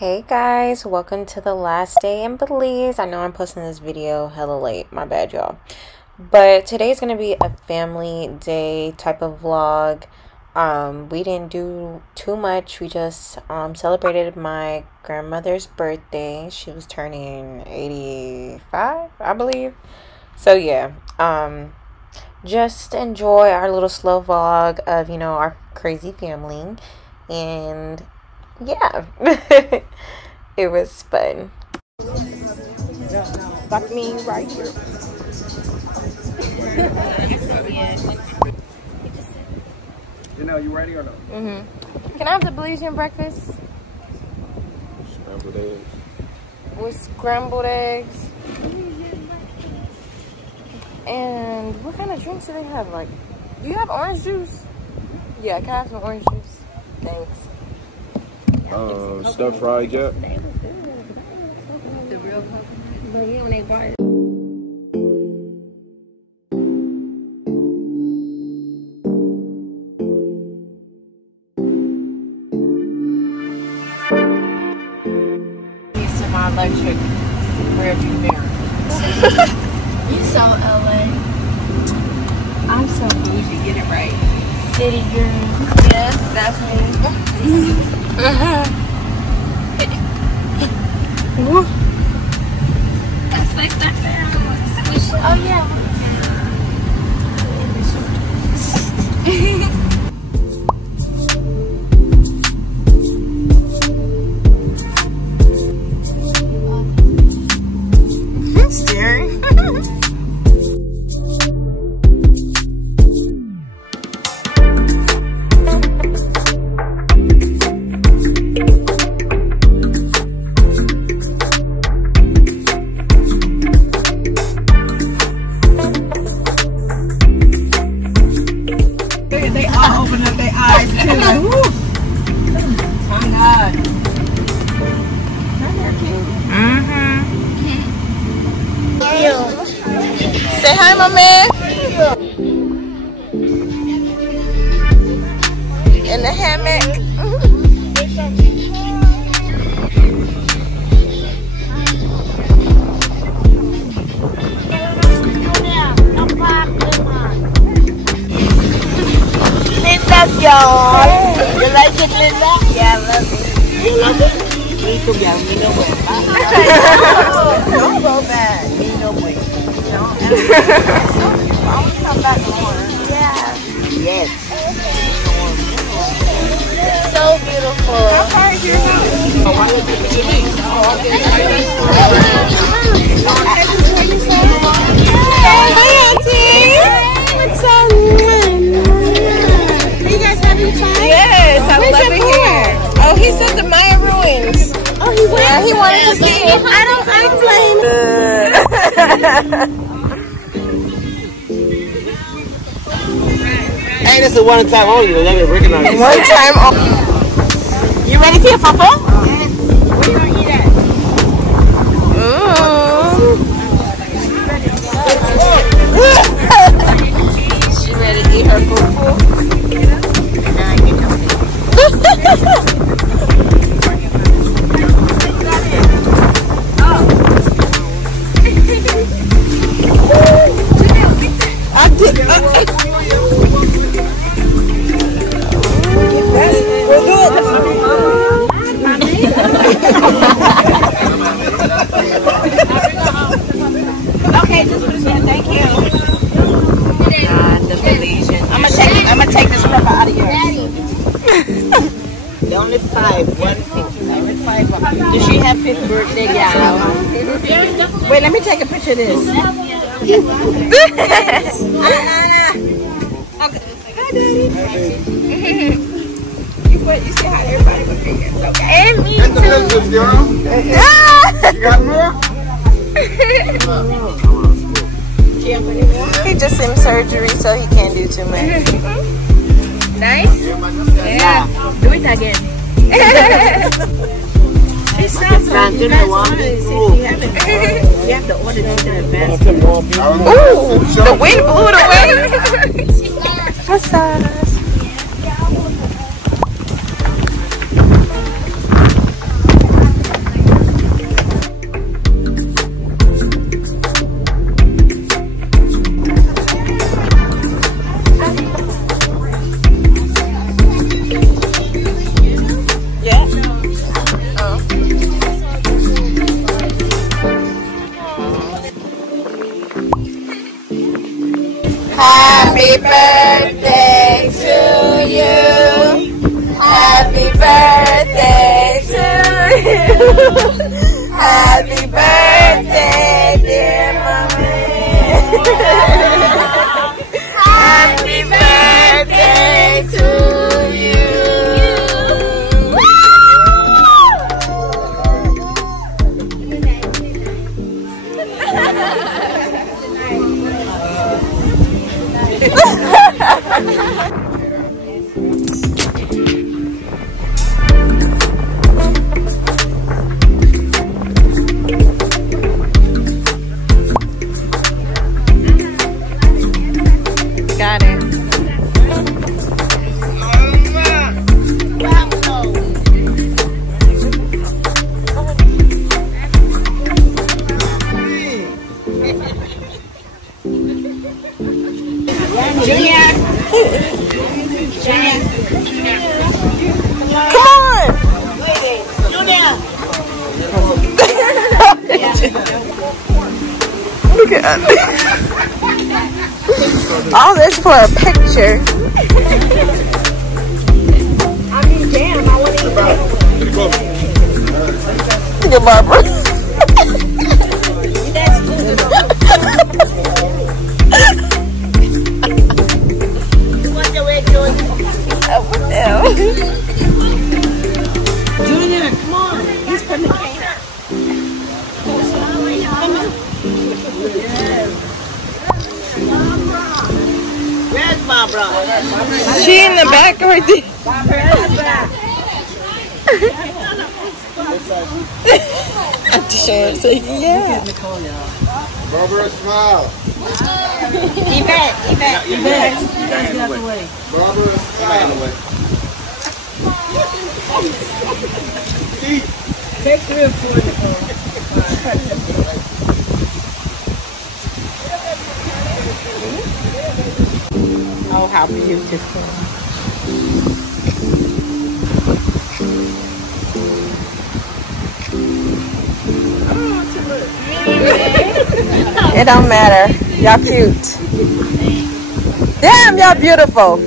Hey guys, welcome to the last day in Belize. I know I'm posting this video hella late, my bad y'all, but today's gonna be a family day type of vlog. We didn't do too much. We just celebrated my grandmother's birthday. She was turning 85, I believe. So yeah, just enjoy our little slow vlog of, you know, our crazy family. And yeah, it was fun. Got me right here. Janelle, you ready or no? Can I have the Belizean breakfast? Scrambled eggs. With scrambled eggs. And what kind of drinks do they have? Like, do you have orange juice? Yeah, can I have some orange juice? Thanks. Stir fried jack. The real coconut. But you when they bought it. Piece of my electric rearview mirror. You saw LA. I'm so bougie. Get it right. City girl. Yes, that's me. That's like that. Oh yeah. Scary. They all open up their eyes too. Like, woo! My God. Say hi, my man. In the hammock. Y'all. You like it, Linda? Yeah, I love it. You love it? Me too, yeah. Me no way. Don't go back. Me no way. Don't ever. I want to come back more. Yeah. Yes. It's so beautiful. How far is your house? Hey, Auntie. What's up? You guys having fun? Yes, I love it here. Oh, he said the Mayan ruins. Oh, he went? Yeah, he wanted to see it. I don't blame. Hey, this is one time only. You'll never recognize it. One time only. You ready for your papa? Where you gonna eat at? She ready to eat her poo-poo? Okay, just put it in. Thank you. God, the Belizean. I'm gonna take this rubber out of yours. Only 5. 150. Only 5. Did she have 5th birthday? Yeah. Wait, let me take a picture of this. Okay. Hi, Daddy. You say hi to everybody. Okay. And me too. You got more? He just in surgery, so he can't do too much. Nice? Yeah. Do it again. She sounds like you guys want to see if you have it. You have to order this in advance. Ooh, the wind blew it away. What's up? Happy birthday to you. Happy birthday to you. Happy birthday, dear mommy. Happy birthday to you. Got it. Junior. Come on. Junior. Look at that. All this for a picture. I mean, damn, I want to eat that. Look at Barbara. That's good. What's the way doing? Oh, what the hell? Junior, come on. He's putting the cane up. Where's Barbara? She in the back right there. Auntie Sharon's like, yeah. Barbara, smile. Yvette. You guys get out the way. Barbara, smile. Take 3 or 4 to go. Oh, how beautiful. It don't matter. Y'all cute. Damn, y'all beautiful.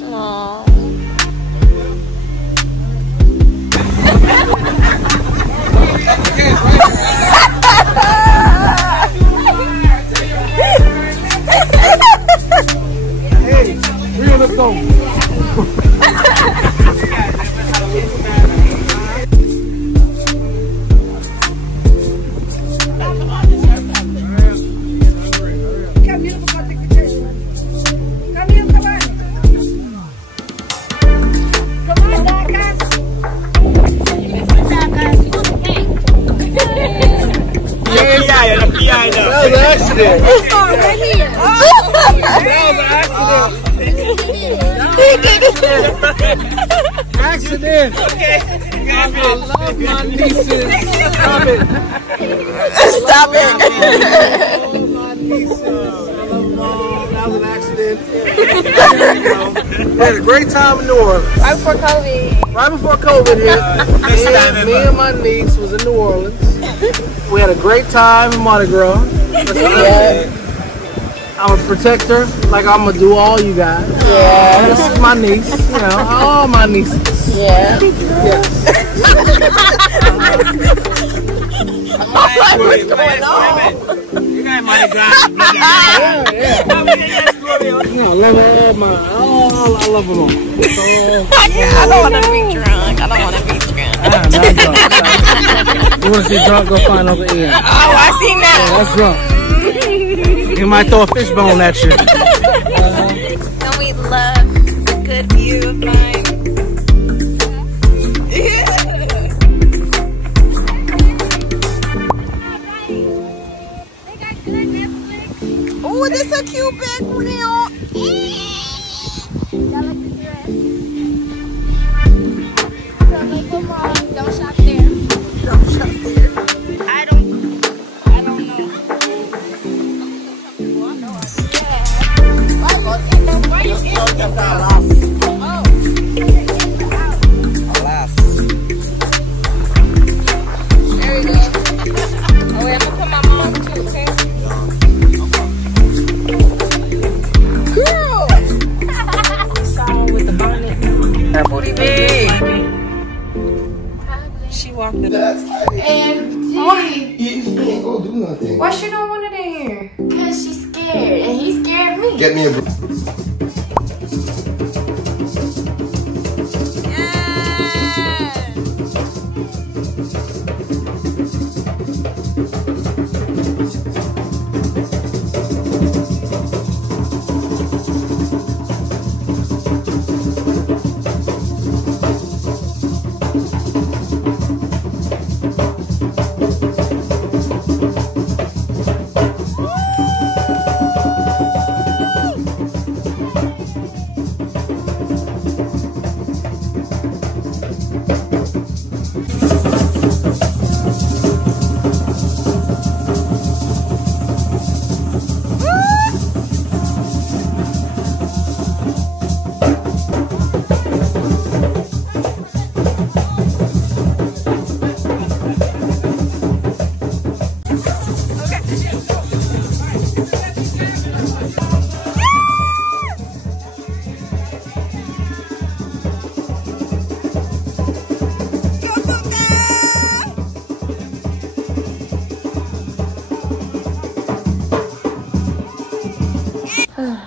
Aww. Hey, we're on the phone. Accident. Okay. I love my nieces. Stop it. Stop it. I love my nieces. I love them all. That was an accident. We had a great time in New Orleans. Right before COVID. Right before COVID hit, me and my niece was in New Orleans. We had a great time in Mardi Gras. I'm a protector, like I'm gonna do all you guys. Yeah. This is my niece, you know, all my nieces. Yeah. Yes. What's going on? You guys might have got Yeah. No, I love all my, I love them all. I don't want to be drunk. I don't want to be drunk. Not drunk. You want to see drunk? Go find over Ian. Oh, I see now. Yeah, that's drunk. He might throw a fishbone at you. Don't we love the good view of mine? Oh, this is a cute big reel. Y'all like the dress? So make them wrong. Don't shop there. Don't shop there. I don't know. Why you in the There we go. Oh, wait, I'm gonna put my mom too, okay? You ain't gonna do nothing. Why she don't want it in here? Because she's scared, and he scared me. Get me a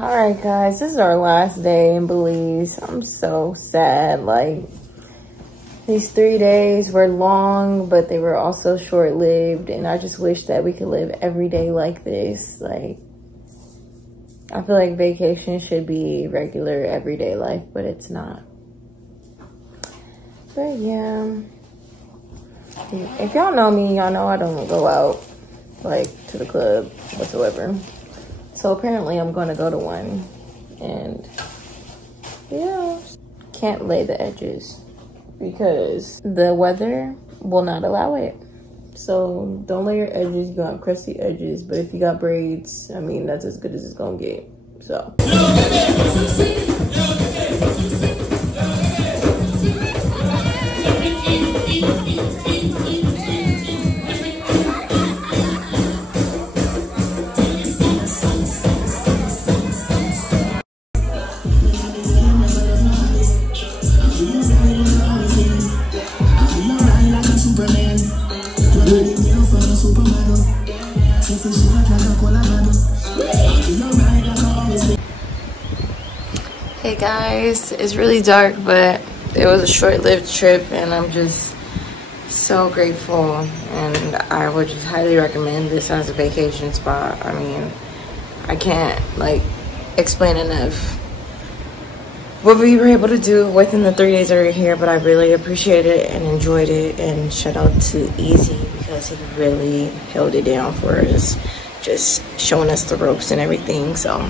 Alright guys, this is our last day in Belize. I'm so sad. Like, these 3 days were long, but they were also short-lived, and I just wish that we could live every day like this. Like, I feel like vacation should be regular everyday life, but it's not. But yeah, if y'all know me, y'all know I don't go out like to the club whatsoever. So apparently I'm gonna go to one, and yeah, can't lay the edges because the weather will not allow it. So don't lay your edges, you're gonna have crusty edges, but if you got braids, I mean, that's as good as it's gonna get, so. Hey guys, it's really dark, but it was a short-lived trip, and I'm just so grateful, and I would just highly recommend this as a vacation spot. I mean, I can't like explain enough what we were able to do within the 3 days that we were here, but I really appreciate it and enjoyed it, and shout out to Easy because he really held it down for us, just showing us the ropes and everything. So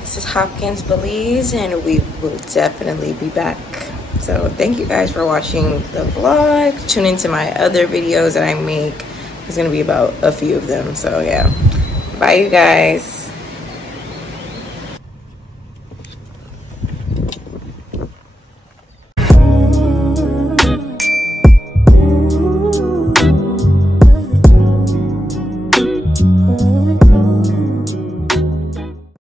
this is Hopkins, Belize, and we will definitely be back. So thank you guys for watching the vlog. Tune into my other videos that I make. There's gonna be about a few of them, so yeah. Bye you guys.